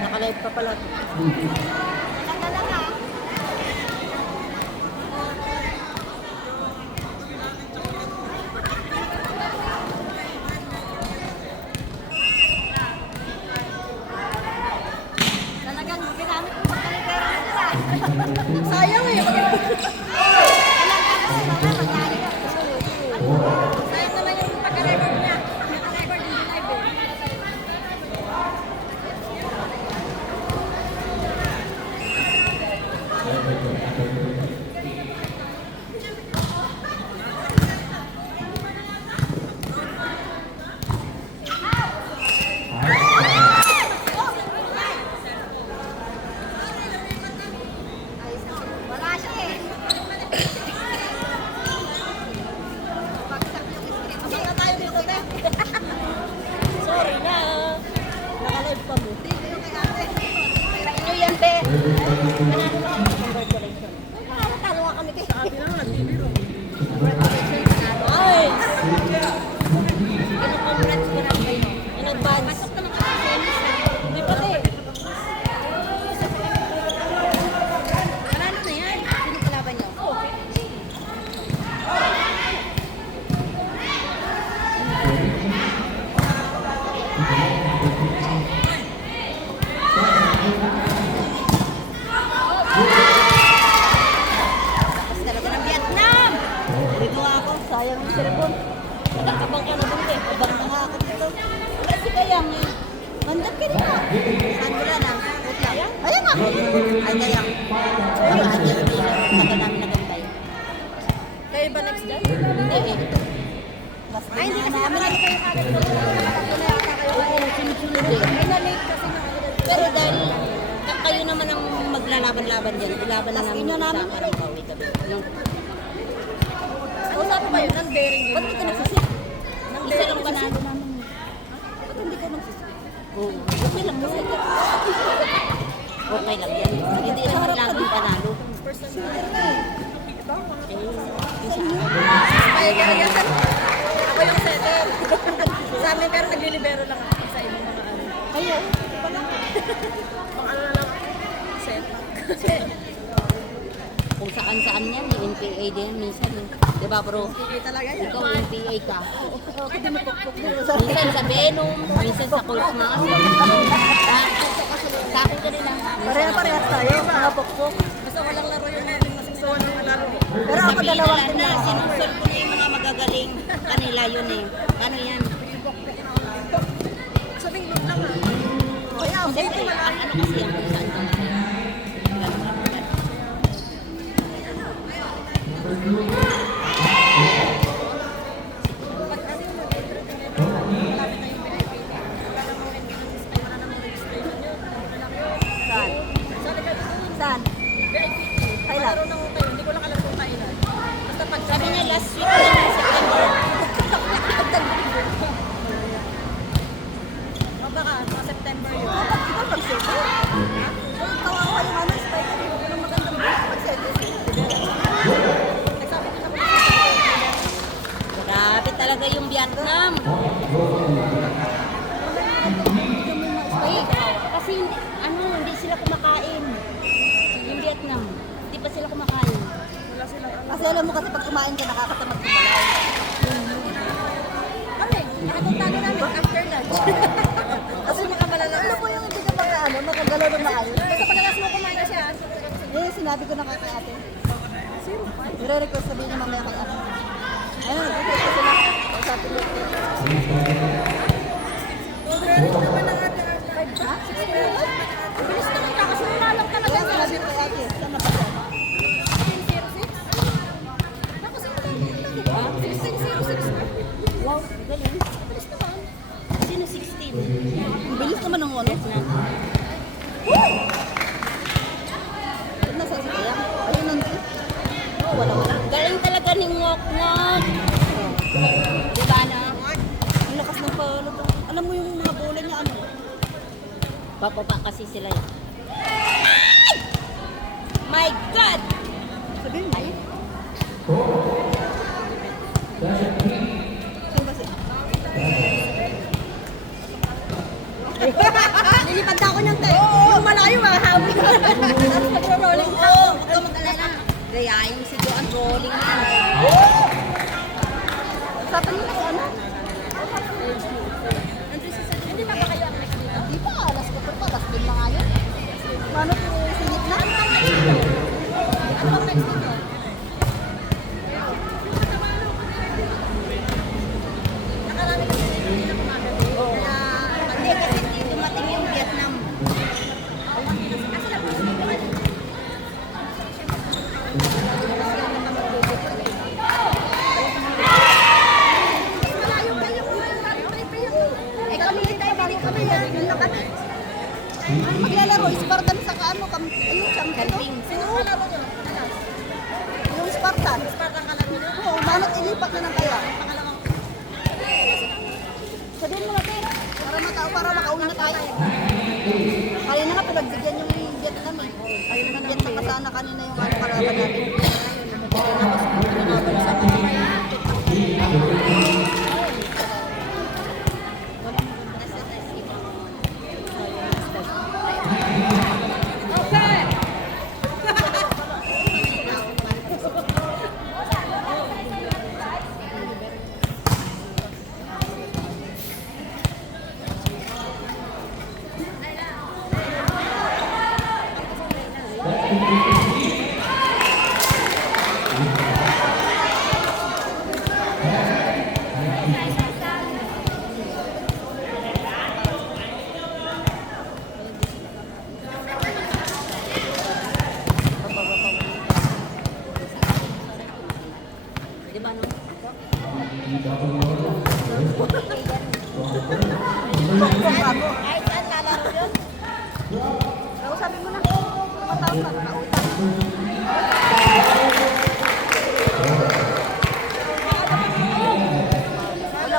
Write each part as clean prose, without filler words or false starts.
Nakalive pa pala. Talagang ginamit ko pagkalipera nila. Sayang eh. Sayang naman yung pagka-record niya. Naka-record yung live eh. Wala siya eh. Bagsak yung screen. Masok na tayo dito, te. Sorry na. Naka-live pa mo. Dito yung kay ate. Sa inyo yan, te. Congratulations. Ay, kaya. Ay, ate, hindi. Tagal namin nagantay. Kayo ba next dyan? Hindi eh. Ay, hindi kasi nakalala kayo kagad. Nakakatlo na yata kayo. Oo, sunod-sunod eh. Ay, na-late kasi na. Pero dahil kayo naman ang maglalaban-laban dyan, ilaban na namin yung isa para makauwi kami. Yung, Ano sabi ba yun? Nang bearing yun. ba't di ka nagsisip? Nang Isa lang panalo namin. Ba't hindi ka nagsisip? Oo, okay lang kasi. Okay lang yan. Hindi naman laging panalo. First time shooter na eh. Diba? Eh, Ay, kaya ako yung setter. Sa amin pero naglilibero lang ako sa inyong mga ano. Ayo. Pang ano na lang. Set. Kung saan-saan yan, yung NPA din minsan. Eh. Diba bro? Hindi talaga yan. Ikaw NPA ka. Minsan sa Venom, minsan sa Colts Master. Sa akin ka rin lang. Pareha-parehas tayo, mga pokpok. Basta walang laro yung natin masisuwan ng manalo. Pero ako dalawang team na. lang ako. Sinusol ko na yung mga magagaling kanila yun eh. Ano yan? Sabing group lang ah. Kaya, Siyempre, ano kasi yan kung saan ka masaya. Saan? Saan? Thailand. Hindi ko lang alam kung Thailand. Basta pag Sabi niya last week ng September. O baka, mga September yun. Ba't di ba mag-settle? Kawawa yung ano, spike. Yung magandang mag-settle. Nagsabi ko na Grabe talaga yung Vietnam. Ay, kasi ano, hindi sila kumakain. Yung Vietnam, hindi pa sila kumakain. Kasi alam mo kasi pag kumain ka, nakakatamad kumalaw. Kami, nakatuntado namin after lunch. Kasi makamalala. Ano po yung hindi ka makagalaw na maayos? Basta pagkakas mo kumain na siya. Eh, sinabi ko na kay ate. Nire-request sabihin niya mamaya kay ate. Ayun, nag-request ko sila. Kausapin mo. Ha? 16 years old? Bilis naman ka kasi wala lang talaga. Sinabi ko kay ate. Saan na ba siya? 1606 na. Wow, galing. Bilis naman. Sino 16? Bilis naman ng ano. Woo! Nasa si Kaya? Ayun nandun. Oh, wala. Galing talaga ni Ngok Ngok. Diba na? Ang lakas ng palo. Alam mo yung mga bola niya ano? Papapa kasi sila yun. My God! Sabihin mo. Saan ba siya? Lilipad na ako ng tayo. Yung malayo hahabol. Tapos mag-rolling na. Oo, huwag ka mag-alala. Gayahin si Joan rolling na. Usapan mo na si ano? Hindi pa ba kayo ang next dito? Di pa, alas 4 pa, alas 10 na nga yun. Paano po singit na? Ano bang next dito? Nakarami kasi hindi na kumagabi. Kaya, Hindi kasi hindi dumating yung Vietnam. malayo kayo. Eh kami tayo, balik kami yan. Yun lang kami. Ano maglalaro? Spartan sa kaano? Ayun, champion. Kalping. Sino kalaro nyo? Yung Spartan. Spartan kalaro nyo? Oo, manot ilipat na ng kaya. Sabihin mo natin. Para makauwi na tayo. Kaya na nga pinagbigyan yung Vietnam eh. Kaya na Vietnam pa sana kanina yung ano kalaban natin.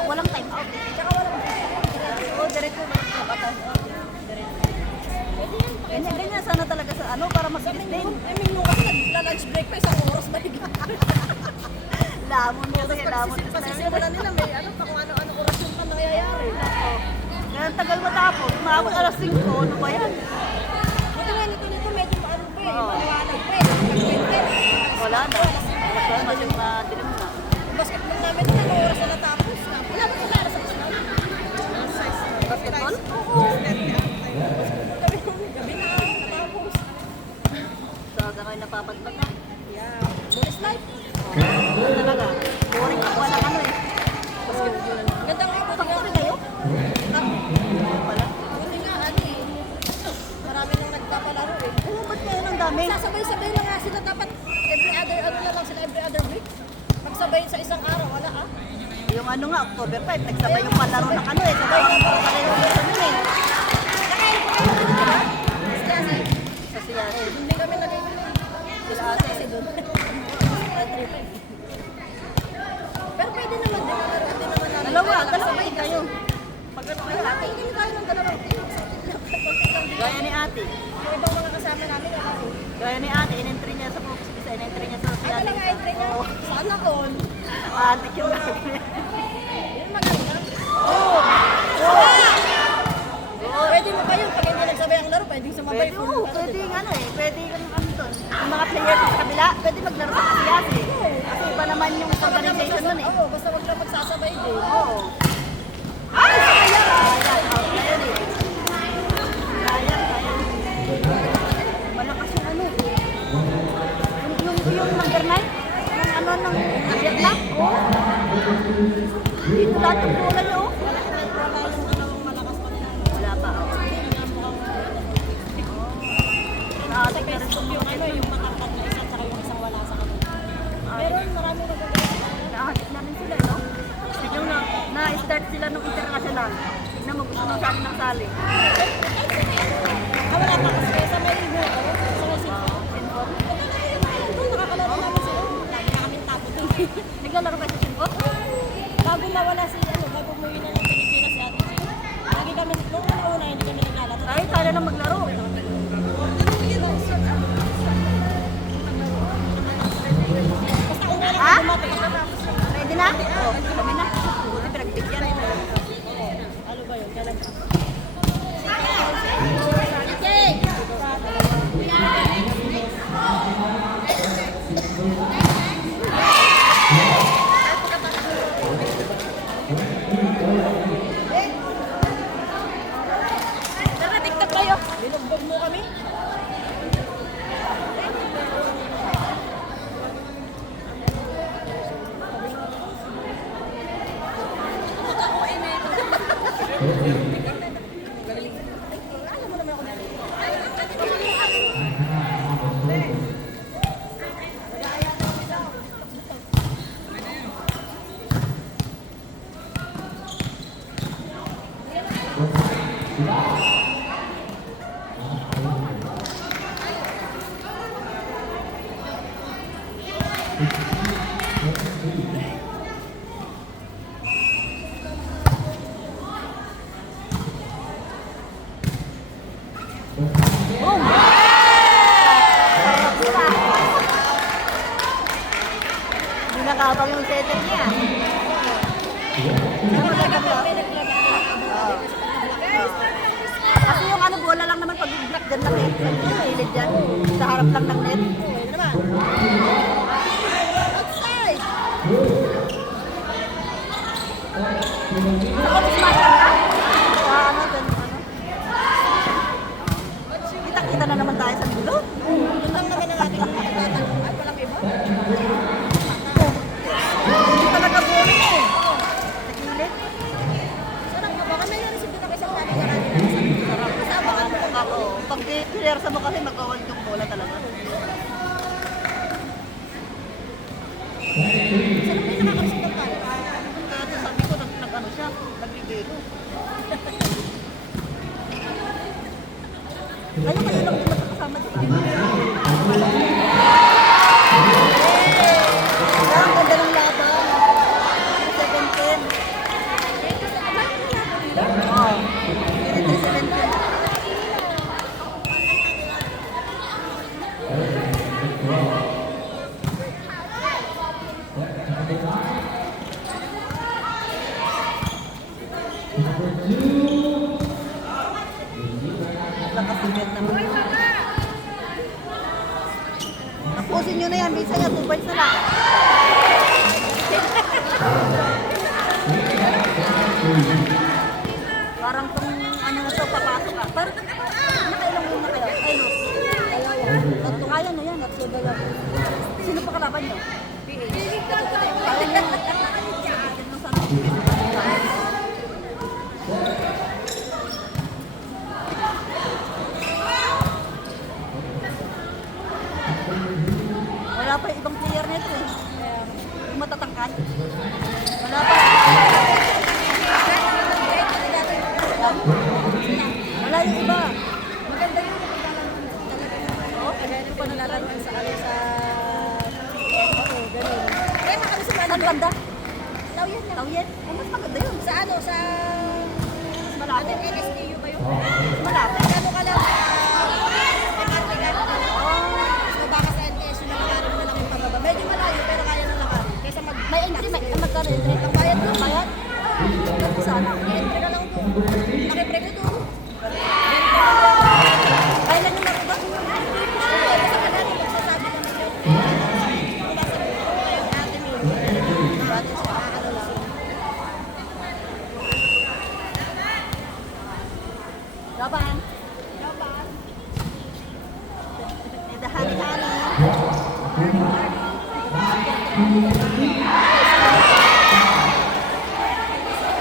Walang time out. Tsaka walang oo, diretso na batas. Ganyan sana talaga sa ano para mag-fit din. I mean, yung kasi nagla-lunch break pa, isang oras na higit. Lamon kasi, lamon. Pasisimulan nila, may ano pa kung ano-ano oras yung pa nangyayari. Kaya ang tagal matapos, umabot alas 5, ano ba yan? Ito nga, nito medyo ano pa eh, Oo. maliwanag pa eh. Pag-20. Wala na. Mas yung matilim na. Yung basketball namin, ano oras na natapos? Wala ba sila sa islam? Basketball? Oo. Gabi na, natapos. So, hanggang kayo napapadpad na. Yeah. Bonus life. Talaga. Boring ako walang ano eh. Ganda nga, buti nga. Pag-uwi kayo? Wala. Buti nga, ano eh. Marami nang nagpapalaro eh. Oo, ba't kayo ng dami? Sasabay-sabay lang nga sila dapat every other, ano na lang sila every other week. Pagsabay sa isang araw, wala ah. Yung ano nga, October 5, nagsabay yung palaro ng ano eh. Sabay yung palaro ng ano eh. Kasi Sa siyasi. hindi kami nag-ibili. Sila ate. Kasi doon. Pero pwede naman din. Pwede naman namin. Dalawa kayo. Pag ano kayo ate. Hindi kami tayo ng dalawang team. Gaya ni ate. Yung ibang mga kasama namin, wala ko. Gaya ni ate, in-entry niya sa focus isa, in-entry niya sa Ay, siyasi. talaga, entry ka. Sana all. Ate yung Yun maganda. Oo. Pwede mo kayo, pag hindi nagsabay ang laro, pwedeng sumabay. Pwede, oo, pwede yung ano eh, pwede yung ano doon. Yung mga player sa kabila, pwede maglaro sa kasiyasi. Kasi iba naman yung organization nun eh. Oo, basta wag lang magsasabay din. Oo. Ay, sayang! Out na yun eh. Sayang. Malakas yung ano. Yung number 9? Yung ano ng Vietnam? Oo. Dito lahat yung bola niya oh. Wala yung dalawang malakas pa nila. Wala pa. Ate, pero Yung ano, yung matangkad na isa, tsaka yung isang wala sa kanila. Meron, marami nagagawa. naahit na rin sila, no? Yung na-start sila nung international. Tignan mo, gusto nang sali ng sali. Ah, wala pa kasi sa may buko, sa may siko. Inform. Doon, nakakalaro namin sila. Lagi na kami tapo doon. Naglalaro kayo sa Simco? Bago mawala si, ano, bago umuwi na ng Pilipinas si Ate Jane. Lagi kami, nung una hindi kami naglalaro. Ay, tayo na maglaro. Basta kung kailan Ha? ka dumating. Ready na? Oo, kami na. Buti pinagbigyan. Ano ba yun? Kailan? Tara, TikTok kayo. Binugbog mo kami? Boom! Hindi nakabang yung setter niya. Kasi yung ano, bola lang naman pag block dyan lang eh. Sa gilid dyan. Sa harap lang ng net. Pwede naman. Outside! Ako smash ka? Sa ano, dyan, ano. Kita-kita na naman tayo sa dulo. Doon lang naman ang ating nagtatanungan. Walang iba. Hindi talaga boring eh. Sa gilid. Sarap ka ba? Kami na-receive din ako isang namin na kanina. Sarap. Basta abangan mo kung ako. Ako, pag pinirsa mo kasi mag-awal yung bola talaga. Tapusin nyo na yan. Minsan nga, 2 points na lang. Parang kung ano na to, papasok ka. Parang nakailang muna kayo. Ay, no. Tatlo kaya na yan. At so, dalawa. Sino pa kalaban nyo? Wala pa yung ibang player nito eh. Yung matatangkad. Wala pa. Wala yung iba. Maganda yung oh, hindi pa nalalaroan sa ano sa oo, ganun. Kaya kami sa Saan banda? Tawyan na. Tawyan? Oh, mas maganda yun. Sa ano? Sa malapit. NSTU ba yun? Malapit. Ano ka lang? So baka sa NSU na lakarin na lang yung pababa. Medyo malayo pero kaya na lakarin. Kaysa may entry, magkano entry? Ang bayad doon? Bayad? Sana. I-entry ka lang doon. Nakipre ko doon. Kailan yung naruba? Sa kanali, magsasabi naman yun. Kayo natin yun. Natin siya, ano lang. Laban. Laban. Dahani-hani.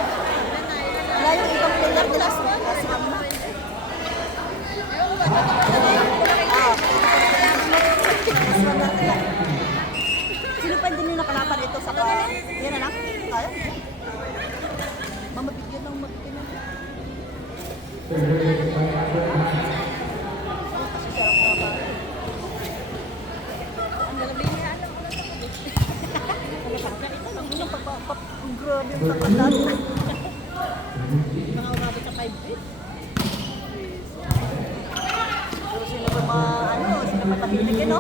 Wala yung ibang player nila. Sino pa hindi nila kalaban ito sa yan na lang? Kaya? Mamabigyan ng magpinag. Kasi sarap na ba? Ang lalabing niya. Ang grabe yung pagkatalo. Mga umabot sa 5 feet. Pero sino ba sino ba tahimik yun, no?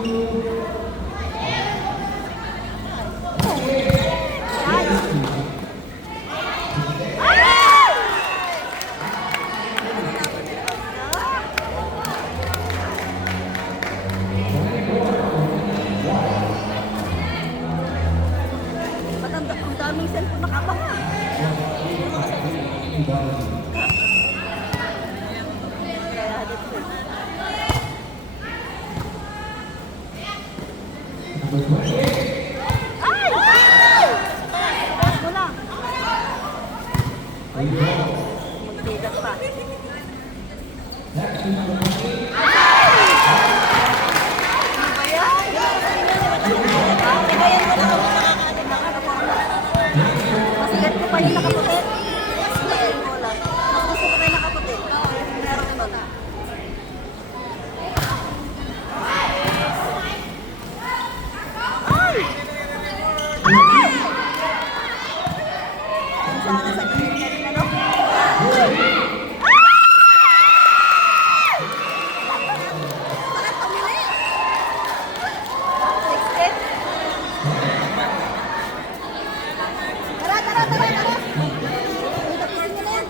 Ang daming cellphone nakabanga. Ay! Tapos mo lang. Magbigat pa. Masigat ko pa yung nakaputi. Masigat ko lang. Mas gusto ko pa yung nakaputi. Meron naman. Ay! Ay! Sana sa gilid na rin, ano? Ay! Sarap pamili! 16? Tara! Uy, tapisin nyo na yan.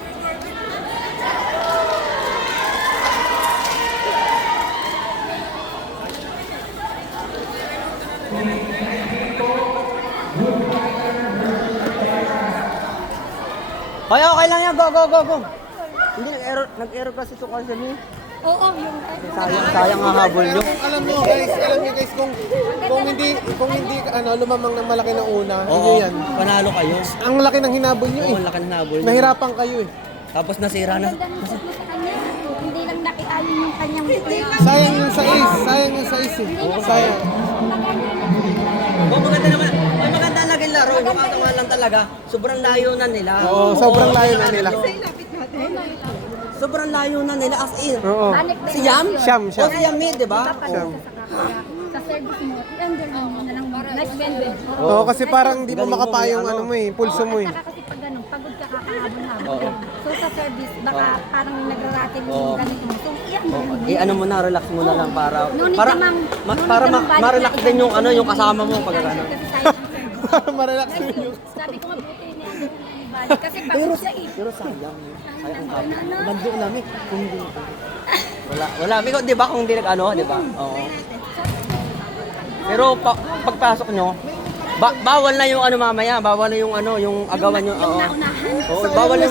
Kaya okay lang yan, go. Hindi, nag-error kasi ito kasi ni. Oo, yung Sayang ang habol nyo. Alam nyo guys, kung hindi lumamang ng malaki ng una, hindi Oo, yan. panalo kayo. Ang laki ng hinabol nyo Oo, ang laki ng habol nyo. Nahirapan kayo eh. Tapos nasira na. Ganda ng shoot mo sa kanya. Hindi lang nakitaan yung kanyang Sayang yung sa ace eh. Sayang. Oh, maganda naman. Ay, maganda talaga yung laro. Yung katawan lang talaga. Sobrang layo na nila. Oo, sobrang layo na nila. Sobrang layo na nila as in. Oo. Si Yam? Siyam. O si Yam di ba? Siyam. Sa service mo, i-under mo na lang. Nice bend. Oo, kasi parang di mo makapayong ano mo eh, pulso mo eh. Kasi pag ganun, pagod ka kakahabol-habol. So sa service, baka parang nagrarating yung ganito. So i-under mo. Ano mo na, relax mo na lang para No need para namang- ma- no need para namang balik ma-relax na din yung i-under yung kasama mo pag ano. Kasi sayang ang service. Para ma-relax mo yung... Sabi ko mabuti ni-under mo na yung balik. Kasi pagod siya eh. Pero sayang. Sayang ang habol. Bando namin. Kung hindi. Wala. Di ba kung hindi nag-ano, di ba? Oo. Pero pagpasok nyo, bawal na yung ano mamaya, bawal na yung ano, yung agawan nyo. Oo. Naunahan. Oo, bawal na